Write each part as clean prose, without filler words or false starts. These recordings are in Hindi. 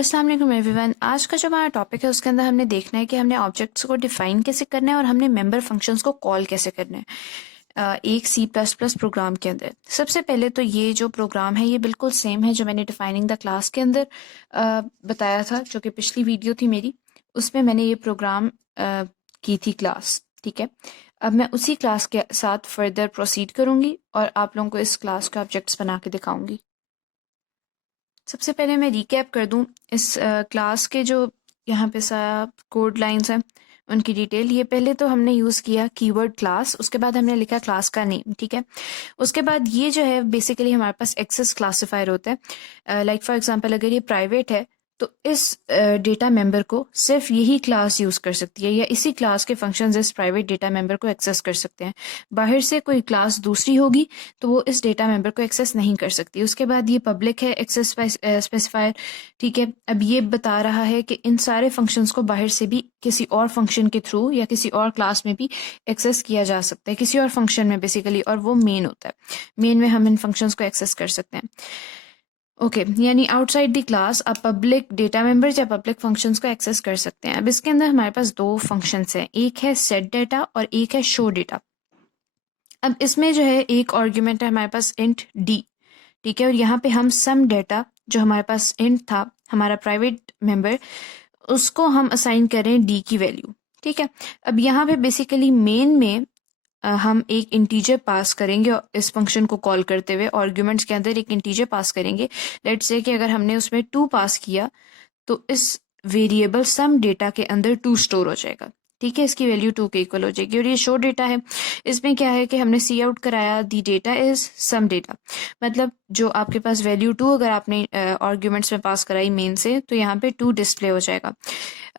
अस्सलाम वालेकुम एवरीवन। आज का जो हमारा टॉपिक है उसके अंदर हमने देखना है कि हमने ऑब्जेक्ट्स को डिफाइन कैसे करना है और हमने मेंबर फंक्शंस को कॉल कैसे करना है एक C++ प्रोग्राम के अंदर। सबसे पहले तो ये जो प्रोग्राम है ये बिल्कुल सेम है जो मैंने डिफाइनिंग द क्लास के अंदर बताया था, जो कि पिछली वीडियो थी मेरी, उसमें मैंने ये प्रोग्राम की थी क्लास। ठीक है, अब मैं उसी क्लास के साथ फर्दर प्रोसीड करूँगी और आप लोगों को इस क्लास के ऑब्जेक्ट्स बना के दिखाऊँगी। सबसे पहले मैं रिकैप कर दूं इस क्लास के जो यहाँ पे कोड लाइंस हैं उनकी डिटेल। ये पहले तो हमने यूज़ किया कीवर्ड क्लास, उसके बाद हमने लिखा क्लास का नेम। ठीक है, उसके बाद ये जो है बेसिकली हमारे पास एक्सेस क्लासिफायर होता है। लाइक फॉर एग्जांपल अगर ये प्राइवेट है तो इस डेटा मेंबर को सिर्फ यही क्लास यूज़ कर सकती है या इसी क्लास के फंक्शंस इस प्राइवेट डेटा मेंबर को एक्सेस कर सकते हैं। बाहर से कोई क्लास दूसरी होगी तो वो इस डेटा मेंबर को एक्सेस नहीं कर सकती। उसके बाद ये पब्लिक है एक्सेस स्पेसिफायर। ठीक है, अब ये बता रहा है कि इन सारे फंक्शंस को बाहर से भी किसी और फंक्शन के थ्रू या किसी और क्लास में भी एक्सेस किया जा सकता है, किसी और फंक्शन में बेसिकली, और वो मेन होता है। मेन में हम इन फंक्शंस को एक्सेस कर सकते हैं। ओके, यानी आउटसाइड द क्लास आप पब्लिक डेटा मेंबर्स या पब्लिक फंक्शंस को एक्सेस कर सकते हैं। अब इसके अंदर हमारे पास दो फंक्शंस हैं, एक है सेट डेटा और एक है शो डेटा। अब इसमें जो है एक आर्ग्यूमेंट है हमारे पास इंट डी। ठीक है, और यहाँ पे हम सम डेटा जो हमारे पास इंट था हमारा प्राइवेट मेंबर, उसको हम असाइन करें डी की वैल्यू। ठीक है, अब यहाँ पे बेसिकली मेन में हम एक इंटीजर पास करेंगे और इस फंक्शन को कॉल करते हुए आर्ग्यूमेंट्स के अंदर एक इंटीजर पास करेंगे। लेट्स से कि अगर हमने उसमें 2 पास किया तो इस वेरिएबल सम डेटा के अंदर 2 स्टोर हो जाएगा। ठीक है, इसकी वैल्यू 2 के इक्वल हो जाएगी। और ये शो डेटा है, इसमें क्या है कि हमने सी आउट कराया the data is some data, मतलब जो आपके पास वैल्यू 2 अगर आपने आर्ग्यूमेंट्स में पास कराई मेन से तो यहाँ पे 2 डिस्प्ले हो जाएगा।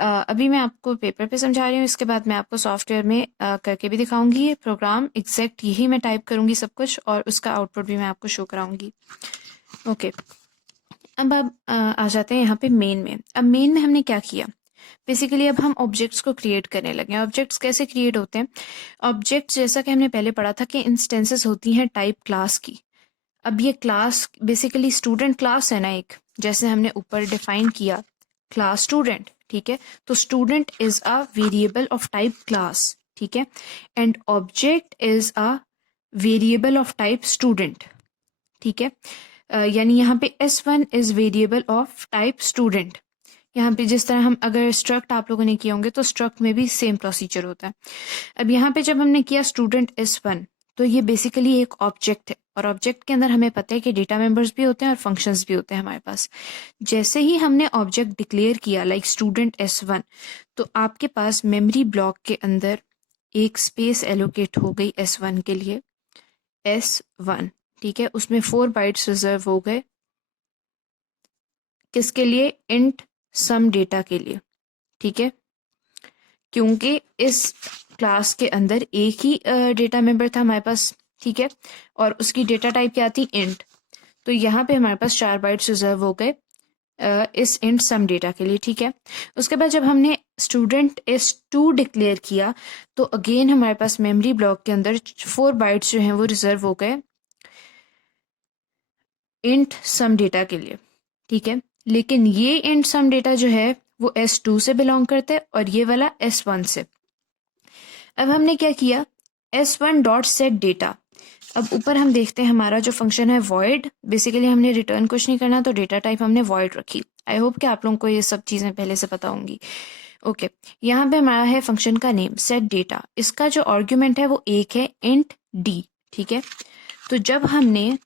अभी मैं आपको पेपर पे समझा रही हूँ, इसके बाद मैं आपको सॉफ्टवेयर में करके भी दिखाऊंगी। ये प्रोग्राम एग्जैक्ट यही मैं टाइप करूंगी सब कुछ और उसका आउटपुट भी मैं आपको शो कराऊंगी। ओके, अब आ जाते हैं यहाँ पे मेन में। अब मेन में हमने क्या किया, बेसिकली अब हम ऑब्जेक्ट्स को क्रिएट करने लगे हैं। ऑब्जेक्ट्स कैसे क्रिएट होते हैं? ऑब्जेक्ट्स जैसा कि हमने पहले पढ़ा था कि इंस्टेंसेस होती हैं टाइप क्लास की। अब ये क्लास बेसिकली स्टूडेंट क्लास है ना, एक जैसे हमने ऊपर डिफाइन किया क्लास स्टूडेंट। ठीक है, तो student is a variable of type class. ठीक है, and object is a variable of type student. ठीक है, यानी यहाँ पे S1 is variable of type student. यहाँ पे जिस तरह हम अगर स्ट्रक्ट आप लोगों ने किए होंगे तो स्ट्रक्ट में भी सेम प्रोसीजर होता है। अब यहाँ पे जब हमने किया स्टूडेंट S1 तो ये बेसिकली एक ऑब्जेक्ट है और ऑब्जेक्ट के अंदर हमें पता है कि डेटा मेंबर्स भी होते हैं और फंक्शंस भी होते हैं हमारे पास। जैसे ही हमने ऑब्जेक्ट डिक्लेयर किया लाइक स्टूडेंट S1 तो आपके पास मेमोरी ब्लॉक के अंदर एक स्पेस एलोकेट हो गई S1 के लिए, S1। ठीक है, उसमें 4 बाइट्स रिजर्व हो गए, किसके लिए? इंट सम डेटा के लिए। ठीक है, क्योंकि इस क्लास के अंदर एक ही डेटा मेंबर था हमारे पास। ठीक है, और उसकी डेटा टाइप क्या थी? इंट। तो यहाँ पे हमारे पास 4 बाइट्स रिजर्व हो गए इस इंट सम डेटा के लिए। ठीक है, उसके बाद जब हमने स्टूडेंट S2 डिक्लेयर किया तो अगेन हमारे पास मेमोरी ब्लॉक के अंदर 4 बाइट्स जो हैं वो रिजर्व हो गए इंट सम डेटा के लिए। ठीक है, लेकिन ये इंट सम डेटा जो है वो S2 से बिलोंग करते हैं और ये वाला S1 से। अब हमने क्या किया, S1 डॉट सेट डेटा। अब ऊपर हम देखते हैं हमारा जो फंक्शन है वॉइड, बेसिकली हमने रिटर्न कुछ नहीं करना तो डेटा टाइप हमने वॉइड रखी। आई होप कि आप लोगों को ये सब चीज़ें पहले से पता होंगी। ओके, यहाँ पे हमारा है फंक्शन का नेम सेट डेटा, इसका जो आर्ग्यूमेंट है वो एक है इंट डी। ठीक है, तो जब हमने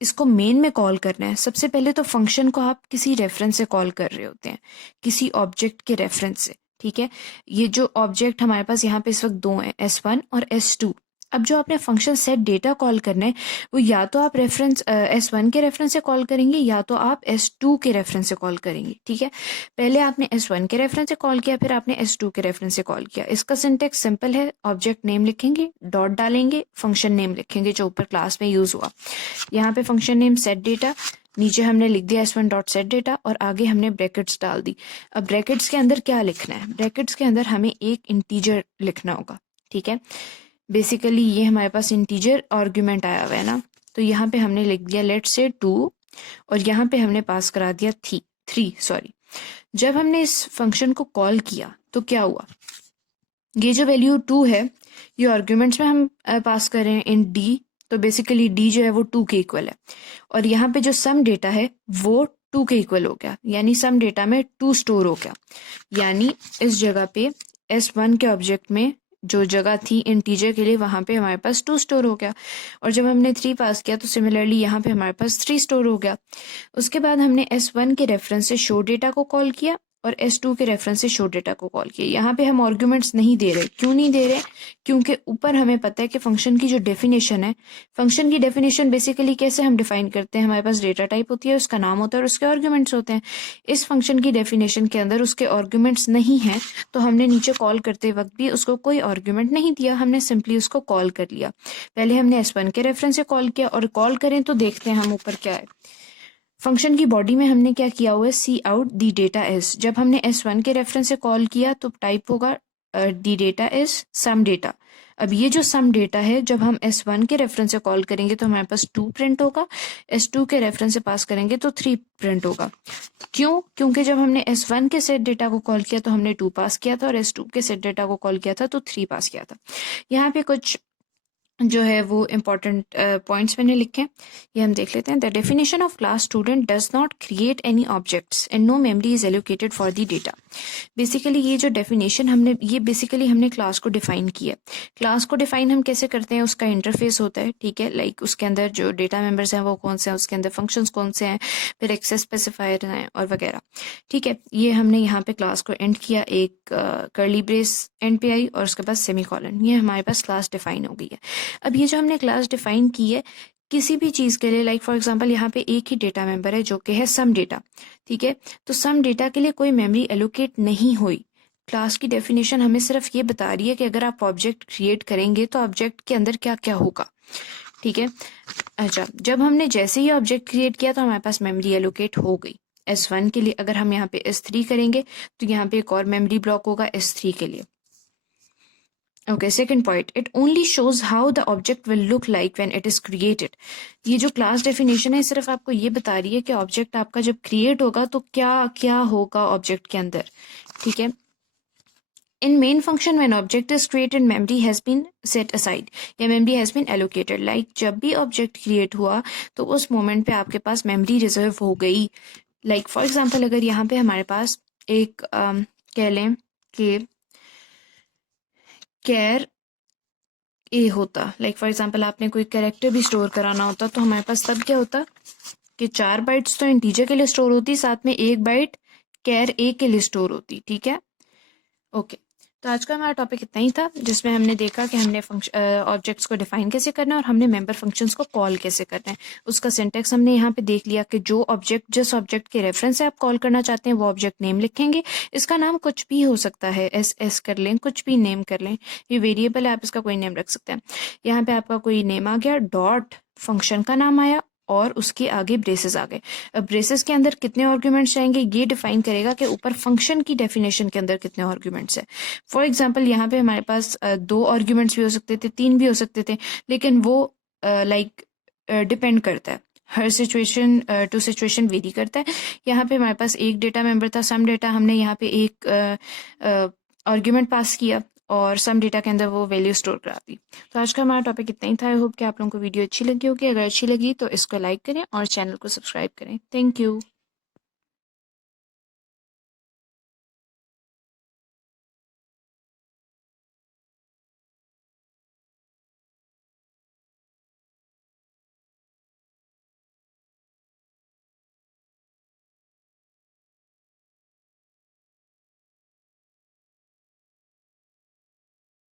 इसको मेन में कॉल करना है, सबसे पहले तो फंक्शन को आप किसी रेफरेंस से कॉल कर रहे होते हैं, किसी ऑब्जेक्ट के रेफरेंस से। ठीक है, ये जो ऑब्जेक्ट हमारे पास यहाँ पे इस वक्त दो हैं, S1 और S2। अब जो आपने फंक्शन सेट डेटा कॉल करना है वो या तो आप रेफरेंस S1 के रेफरेंस से कॉल करेंगे या तो आप S2 के रेफरेंस से कॉल करेंगे। ठीक है, पहले आपने S1 के रेफरेंस से कॉल किया, फिर आपने S2 के रेफरेंस से कॉल किया। इसका सिंटेक्स सिंपल है, ऑब्जेक्ट नेम लिखेंगे, डॉट डालेंगे, फंक्शन नेम लिखेंगे जो ऊपर क्लास में यूज हुआ। यहाँ पे फंक्शन नेम सेट डेटा, नीचे हमने लिख दिया S1 डॉट सेट डेटा और आगे हमने ब्रैकेट्स डाल दी। अब ब्रैकेट्स के अंदर क्या लिखना है? ब्रैकेट्स के अंदर हमें एक इंटीजर लिखना होगा। ठीक है, बेसिकली ये हमारे पास इंटीजर आर्ग्यूमेंट आया हुआ है ना, तो यहाँ पे हमने लिख दिया लेट्स से 2 और यहाँ पे हमने पास करा दिया जब हमने इस फंक्शन को कॉल किया तो क्या हुआ, ये जो वैल्यू 2 है ये आर्ग्यूमेंट्स में हम पास कर रहे हैं इन डी, तो बेसिकली डी जो है वो 2 के इक्वल है, और यहाँ पे जो सम डेटा है वो 2 के इक्वल हो गया, यानी सम डेटा में 2 स्टोर हो गया, यानी इस जगह पे S1 के ऑब्जेक्ट में जो जगह थी इंटीजर के लिए वहाँ पे हमारे पास 2 स्टोर हो गया, और जब हमने 3 पास किया तो सिमिलरली यहाँ पे हमारे पास 3 स्टोर हो गया। उसके बाद हमने S1 के रेफरेंस से शो डेटा को कॉल किया और S2 के रेफरेंस से शो डेटा को कॉल किया। यहाँ पे हम आर्ग्यूमेंट्स नहीं दे रहे, क्यों नहीं दे रहे, क्योंकि ऊपर हमें पता है कि फंक्शन की जो डेफिनेशन है, फंक्शन की डेफिनेशन बेसिकली कैसे हम डिफाइन करते हैं, हमारे पास डेटा टाइप होती है, उसका नाम होता है और उसके आर्ग्यूमेंट्स होते हैं। इस फंक्शन की डेफिनेशन के अंदर उसके आर्ग्यूमेंट्स नहीं है, तो हमने नीचे कॉल करते वक्त भी उसको कोई आर्ग्यूमेंट नहीं दिया, हमने सिंपली उसको कॉल कर लिया। पहले हमने S1 के रेफरेंस से कॉल किया, और कॉल करें तो देखते हैं हम ऊपर क्या है। फंक्शन की बॉडी में हमने क्या किया हुआ है, सी आउट दी डेटा इज। जब हमने S1 के रेफरेंस से कॉल किया तो टाइप होगा the data is some data. अब ये जो सम डेटा है जब हम S1 के रेफरेंस से कॉल करेंगे तो हमारे पास 2 प्रिंट होगा, S2 के रेफरेंस से पास करेंगे तो 3 प्रिंट होगा। क्यों? क्योंकि जब हमने S1 के सेट डेटा को कॉल किया तो हमने 2 पास किया था, और S2 के सेट डेटा को कॉल किया था तो 3 पास किया था। यहाँ पे कुछ जो है वो इम्पॉर्टेंट पॉइंट्स मैंने लिखे हैं, ये हम देख लेते हैं। The definition of class student does not create any objects and no memory is allocated for the data. Basically ये जो डेफिनेशन हमने, ये बेसिकली हमने क्लास को डिफाइन किया। क्लास को डिफाइन हम कैसे करते हैं, उसका इंटरफेस होता है, ठीक है, लाइक उसके अंदर जो डेटा मेंबर्स हैं वो कौन से हैं, उसके अंदर फंक्शंस कौन से हैं, फिर एक्सेस स्पेसिफायर हैं और वगैरह, ठीक है। ये हमने यहाँ पे क्लास को एंड किया, एक कर्ली ब्रेस एंड पे आई और उसके बाद सेमीकोलन, ये हमारे पास क्लास डिफाइन हो गई है। अब ये जो हमने क्लास डिफाइन की है किसी भी चीज़ के लिए, लाइक फॉर एग्जांपल यहाँ पे एक ही डेटा मेंबर है जो कि है सम डेटा, ठीक है, तो सम डेटा के लिए कोई मेमोरी एलोकेट नहीं हुई। क्लास की डेफिनेशन हमें सिर्फ ये बता रही है कि अगर आप ऑब्जेक्ट क्रिएट करेंगे तो ऑब्जेक्ट के अंदर क्या क्या होगा, ठीक है। अच्छा, जब हमने जैसे ही ऑब्जेक्ट क्रिएट किया तो हमारे पास मेमोरी एलोकेट हो गई S1 के लिए। अगर हम यहाँ पे S3 करेंगे तो यहाँ पे एक और मेमोरी ब्लॉक होगा S3 के लिए। Okay, second point, it only shows how the object will look like when it is created. ये जो क्लास डेफिनेशन है सिर्फ आपको ये बता रही है कि ऑब्जेक्ट आपका जब क्रिएट होगा तो क्या क्या होगा ऑब्जेक्ट के अंदर, ठीक है। In main function when object is created memory has been set aside या memory has been allocated, like जब भी ऑब्जेक्ट क्रिएट हुआ तो उस मोमेंट पे आपके पास मेमोरी रिजर्व हो गई। लाइक फॉर एग्जांपल अगर यहाँ पे हमारे पास एक कह लें कि कैर ए होता, लाइक फॉर एग्जांपल आपने कोई कैरेक्टर भी स्टोर कराना होता तो हमारे पास तब क्या होता कि 4 बाइट्स तो इंटीजर के लिए स्टोर होती, साथ में 1 बाइट कैर ए के लिए स्टोर होती, ठीक है। ओके, तो आज का हमारा टॉपिक इतना ही था जिसमें हमने देखा कि हमने ऑब्जेक्ट्स को डिफाइन कैसे करना है और हमने मेंबर फंक्शंस को कॉल कैसे करना है। उसका सिंटेक्स हमने यहाँ पे देख लिया कि जो ऑब्जेक्ट जिस ऑब्जेक्ट के रेफरेंस से आप कॉल करना चाहते हैं वो ऑब्जेक्ट नेम लिखेंगे। इसका नाम कुछ भी हो सकता है, एस कर लें, कुछ भी नेम कर लें, ये वेरिएबल है, आप इसका कोई नेम रख सकते हैं। यहाँ पे आपका कोई नेम आ गया, डॉट फंक्शन का नाम आया और उसके आगे ब्रेसेस आ गए। अब ब्रेसेस के अंदर कितने आर्ग्यूमेंट्स आएंगे ये डिफाइन करेगा कि ऊपर फंक्शन की डेफिनेशन के अंदर कितने आर्ग्यूमेंट्स है। फॉर एग्जांपल यहाँ पे हमारे पास 2 आर्ग्यूमेंट्स भी हो सकते थे, 3 भी हो सकते थे, लेकिन वो लाइक डिपेंड करता है, हर सिचुएशन टू सिचुएशन वेरी करता है। यहाँ पे हमारे पास एक डेटा मेंबर था सम डेटा, हमने यहाँ पे एक आर्ग्यूमेंट पास किया और सम डेटा के अंदर वो वैल्यू स्टोर करा दी। तो आज का हमारा टॉपिक इतना ही था। आई होप कि आप लोगों को वीडियो अच्छी लगी होगी। अगर अच्छी लगी तो इसको लाइक करें और चैनल को सब्सक्राइब करें। Thank you.